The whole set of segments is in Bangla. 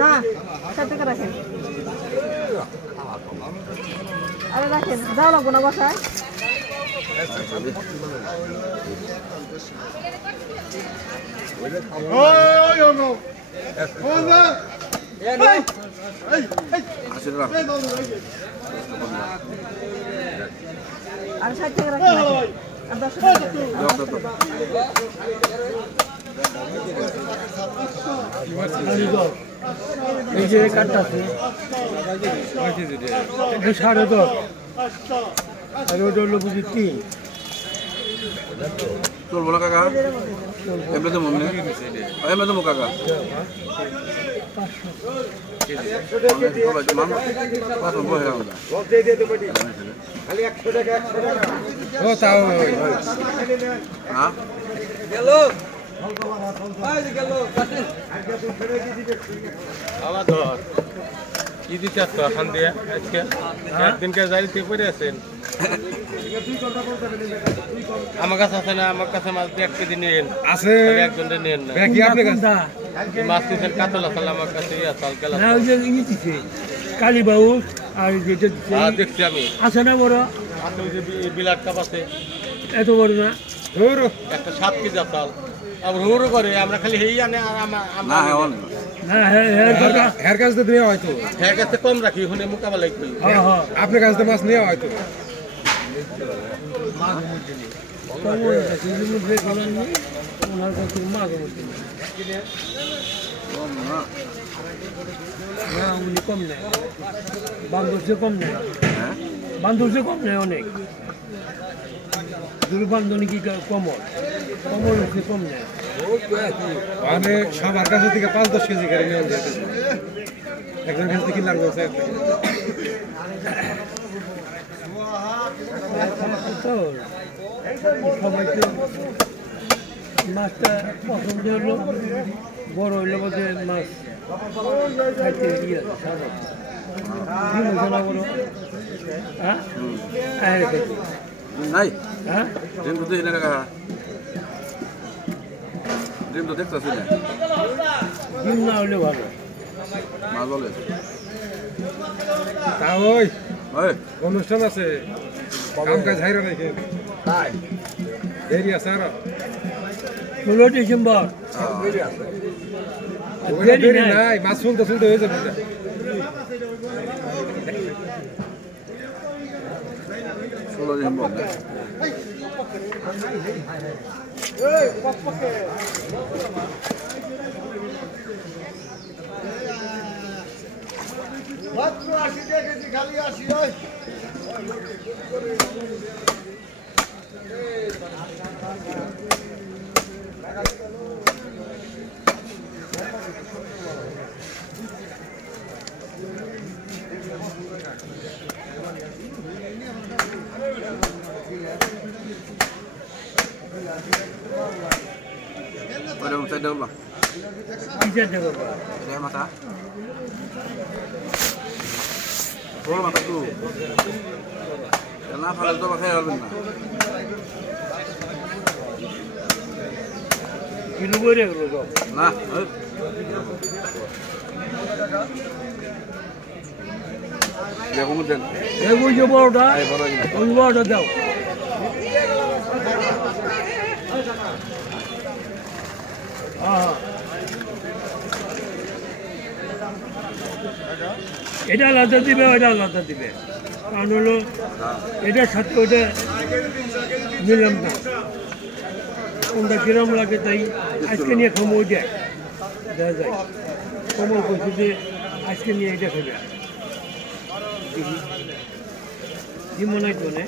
না 60 টাকা রাখেন আরে রাখেন যাও লাগবো না বাসায় আর 60 টাকা রাখেন আর 10 টাকা এই যে কাটটা আছে 10.5 আর ওটা হলো বুঝি 3 চলবো না কাকা এমনি তো মনে এমনি তো কাকা কি দিতে এখন দিয়ে আজকে একদিনকে জারিতে পড়ে আছেন আমার কাছে আছে না আমার কাছে মাছ 1 কেজি নিন আছে একজনটা নিন না কি আপনি কাছে মাছ দিতেন কাতলা সাল আমার কাছে চাল কেলা না ওই যে ই দিছে কালীবাবু আর যেটা দিছে দেখছি আমি আছে না বড় আছে ওই যে বিলাট কাপ আছে এত বড় না হুরু একটা 7 কেজি চাল আর হুরু করে আমরা খালি হেই আনে আর না না হেয়ার কাজ তো দেওয়া হয়তো হ্যাঁ কাছে কম রাখি হুনে মোকাবেলা করি আপনার কাছে তো মাছ নেওয়া হয়তো কম নেয় বান্ধবসে কম নেয় বান্ধবসে কম নেয় অনেক দুর্বান্ধনী কি কমল কমল হচ্ছে কম নেয় মানে সবার কাছে থেকে 5-10 কেজি করে নিয়ে যেতে একজন কাছে থেকে লাগবে সবাই তো মাছটা পছন্দ হলো বড় হইলে বোধে মাছ খাইতে গিয়ে বড় হ্যাঁ নাই হ্যাঁ ডিম তো দিই না কাকা ডিম তো দেখতেছি না ডিম না হলে ভালো মাছ বলে তা ওই ওই অনুষ্ঠান আছে কাম কাজ হাইরা নাকি তাই দেরি আছে আর 16 ডিসেম্বর দেরি নাই মাছ শুনতে শুনতে হয়ে যাবে 16 ডিসেম্বর মাত্র 80 টাকা কেজি খালি 80 হয় Ada saya dah bang. Bisa dah bang. Ada mata. Bol mata tu. Kenapa hal itu pakai hal mana? Kilo boleh kalau. Nah. Ya kemudian. Ya gua coba dah. Gua dah tahu. এটা আলাদা দিবে ওটা আলাদা দিবে কারণ হলো এটার সাথে ওটা নিলাম না কোনটা কিরম লাগে তাই আজকে নিয়ে খামো ওইটা দেখা যায় কমল করছে যে আজকে নিয়ে এটা খাবে কি মনে হয় তোনে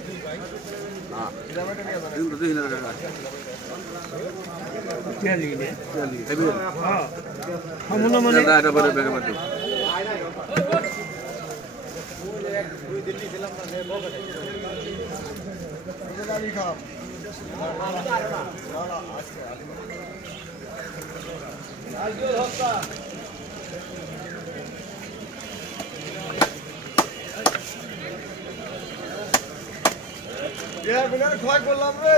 খামো না মানে খয় করলাম রে